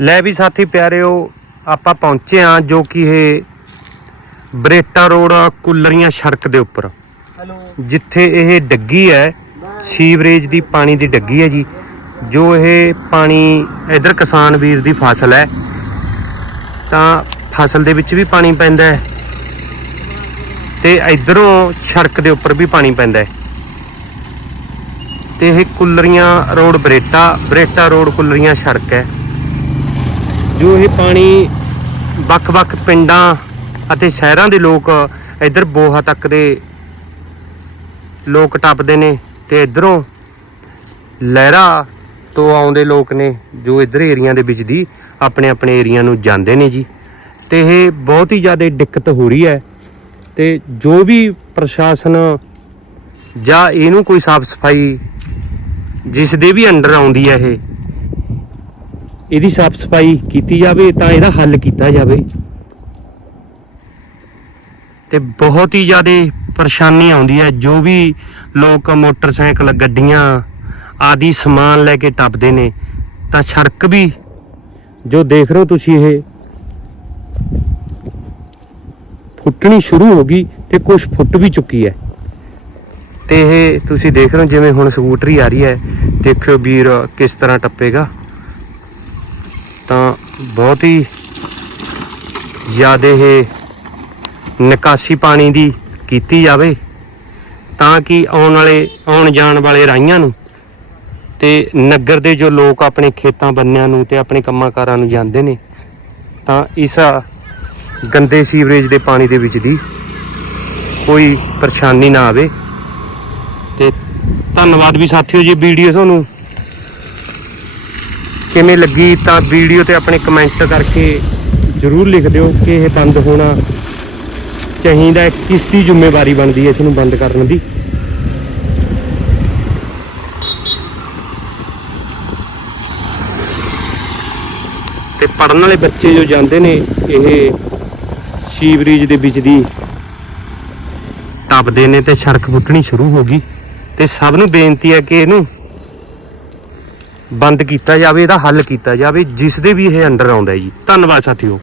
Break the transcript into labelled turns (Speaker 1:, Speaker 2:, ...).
Speaker 1: ਲੈ ਵੀ ਸਾਥੀ ਪਿਆਰਿਓ ਆਪਾਂ ਪਹੁੰਚੇ ਆ ਜੋ ਕਿ ਇਹ ਬਰੇਟਾ ਰੋਡ ਕੁੱਲਰੀਆਂ ਸੜਕ ਦੇ ਉੱਪਰ।
Speaker 2: ਹੈਲੋ
Speaker 1: ਜਿੱਥੇ ਇਹ ਡੱਗੀ ਹੈ ਸੀਵਰੇਜ ਦੀ ਪਾਣੀ ਦੀ ਡੱਗੀ ਹੈ ਜੀ। ਜੋ ਇਹ ਪਾਣੀ ਇਧਰ ਕਿਸਾਨ ਵੀਰ ਦੀ ਫਸਲ ਹੈ ਤਾਂ ਫਸਲ ਦੇ ਵਿੱਚ ਵੀ ਪਾਣੀ ਪੈਂਦਾ ਹੈ ਤੇ ਇਧਰੋਂ ਸੜਕ ਦੇ ਉੱਪਰ ਵੀ ਪਾਣੀ ਪੈਂਦਾ ਹੈ। ਤੇ ਇਹ ਕੁੱਲਰੀਆਂ ਰੋਡ ਬਰੇਟਾ ਬਰੇਟਾ ਰੋਡ ਕੁੱਲਰੀਆਂ ਸੜਕ ਹੈ। ਜੋ ਇਹ ਪਾਣੀ ਵੱਖ-ਵੱਖ ਪਿੰਡਾਂ ਅਤੇ ਸ਼ਹਿਰਾਂ ਦੇ ਲੋਕ ਇੱਧਰ ਬੋਹਾ ਤੱਕ ਦੇ ਲੋਕ ਟੱਪਦੇ ਨੇ ਤੇ ਇਧਰੋਂ ਲਹਿਰਾ ਤੋਂ ਆਉਂਦੇ ਲੋਕ ਨੇ ਜੋ ਇਧਰ ਏਰੀਆ ਦੇ ਵਿੱਚ ਦੀ ਆਪਣੇ ਆਪਣੇ ਏਰੀਆ ਨੂੰ ਜਾਂਦੇ ਨੇ ਜੀ। ਤੇ ਇਹ ਬਹੁਤ ਹੀ ਜ਼ਿਆਦਾ ਦਿੱਕਤ ਹੋ ਰਹੀ ਹੈ ਤੇ ਜੋ ਵੀ ਪ੍ਰਸ਼ਾਸਨ ਜਾਂ ਇਹਨੂੰ ਕੋਈ ਸਾਫ਼ ਸਫ਼ਾਈ ਜਿਸ ਦੇ ਵੀ ਅੰਡਰ ਆਉਂਦੀ ਹੈ ਇਹ ਇਹਦੀ ਸਾਫ਼ ਸਫ਼ਾਈ ਕੀਤੀ ਜਾਵੇ ਤਾਂ ਇਹਦਾ ਹੱਲ ਕੀਤਾ ਜਾਵੇ। ਤੇ ਬਹੁਤ ਹੀ ਜ਼ਿਆਦਾ ਪਰੇਸ਼ਾਨੀ ਆਉਂਦੀ ਹੈ। ਜੋ ਵੀ ਲੋਕ ਮੋਟਰਸਾਈਕਲ ਗੱਡੀਆਂ ਆਦਿ ਸਮਾਨ ਲੈ ਕੇ ਟੱਪਦੇ ਨੇ ਤਾਂ ਸੜਕ ਵੀ ਜੋ ਦੇਖ ਰਹੇ ਹੋ ਤੁਸੀਂ ਇਹ ਫੁੱਟਣੀ ਸ਼ੁਰੂ ਹੋ ਗਈ ਤੇ ਕੁਝ ਫੁੱਟ ਵੀ ਚੁੱਕੀ ਹੈ। ਤੇ ਇਹ ਤੁਸੀਂ ਦੇਖ ਰਹੇ ਹੋ ਜਿਵੇਂ ਹੁਣ ਸਕੂਟਰੀ ਆ ਰਹੀ ਹੈ। ਦੇਖਿਓ ਵੀਰ ਕਿਸ ਤਰ੍ਹਾਂ ਟੱਪੇਗਾ। ਤਾਂ ਬਹੁਤ ਹੀ ਜ਼ਿਆਦਾ ਇਹ ਨਿਕਾਸੀ ਪਾਣੀ ਦੀ ਕੀਤੀ ਜਾਵੇ ਤਾਂ ਕਿ ਆਉਣ ਵਾਲੇ, ਆਉਣ ਜਾਣ ਵਾਲੇ ਰਾਈਆਂ ਨੂੰ ਤੇ ਨਗਰ ਦੇ ਜੋ ਲੋਕ ਆਪਣੇ ਖੇਤਾਂ ਬੰਨਿਆਂ ਨੂੰ ਤੇ ਆਪਣੇ ਕੰਮਾਂ ਕਾਰਾਂ ਨੂੰ ਜਾਂਦੇ ਨੇ, ਤਾਂ ਇਸ ਗੰਦੇ ਸੀਵਰੇਜ ਦੇ ਪਾਣੀ ਦੇ ਵਿੱਚ ਦੀ ਕੋਈ ਪਰੇਸ਼ਾਨੀ ਨਾ ਆਵੇ। ਤੇ ਧੰਨਵਾਦ ਵੀ ਸਾਥੀਓ ਜੀ ਵੀਡੀਓ ਤੁਹਾਨੂੰ ਕਿਵੇਂ ਲੱਗੀ ਤਾਂ ਵੀਡੀਓ ਤੇ ਆਪਣੇ ਕਮੈਂਟ ਕਰਕੇ ਜਰੂਰ ਲਿਖ ਦਿਓ ਕਿ ਇਹ ਬੰਦ ਹੋਣਾ ਚਾਹੀਦਾ ਕਿਸ ਦੀ ਜ਼ਿੰਮੇਵਾਰੀ ਬਣਦੀ ਹੈ ਇਸ ਨੂੰ ਬੰਦ ਕਰਨ ਦੀ। ਤੇ ਪੜਨ ਵਾਲੇ ਬੱਚੇ ਜੋ ਜਾਂਦੇ ਨੇ, ਇਹ ਸੀਵਰੇਜ ਦੇ ਵਿੱਚ ਦੀ ਟੱਪਦੇ ਨੇ ਤੇ ਸੜਕ ਪੁੱਟਣੀ ਸ਼ੁਰੂ ਹੋ ਗਈ। ਤੇ ਸਭ ਨੂੰ ਬੇਨਤੀ ਹੈ ਕਿ ਇਹਨੂੰ ਬੰਦ ਕੀਤਾ ਜਾਵੇ, ਇਹਦਾ ਹੱਲ ਕੀਤਾ ਜਾਵੇ ਜਿਸ ਦੇ ਵੀ ਇਹ ਅੰਡਰ ਆਉਂਦਾ ਹੈ ਜੀ। ਧੰਨਵਾਦ ਸਾਥੀਓ।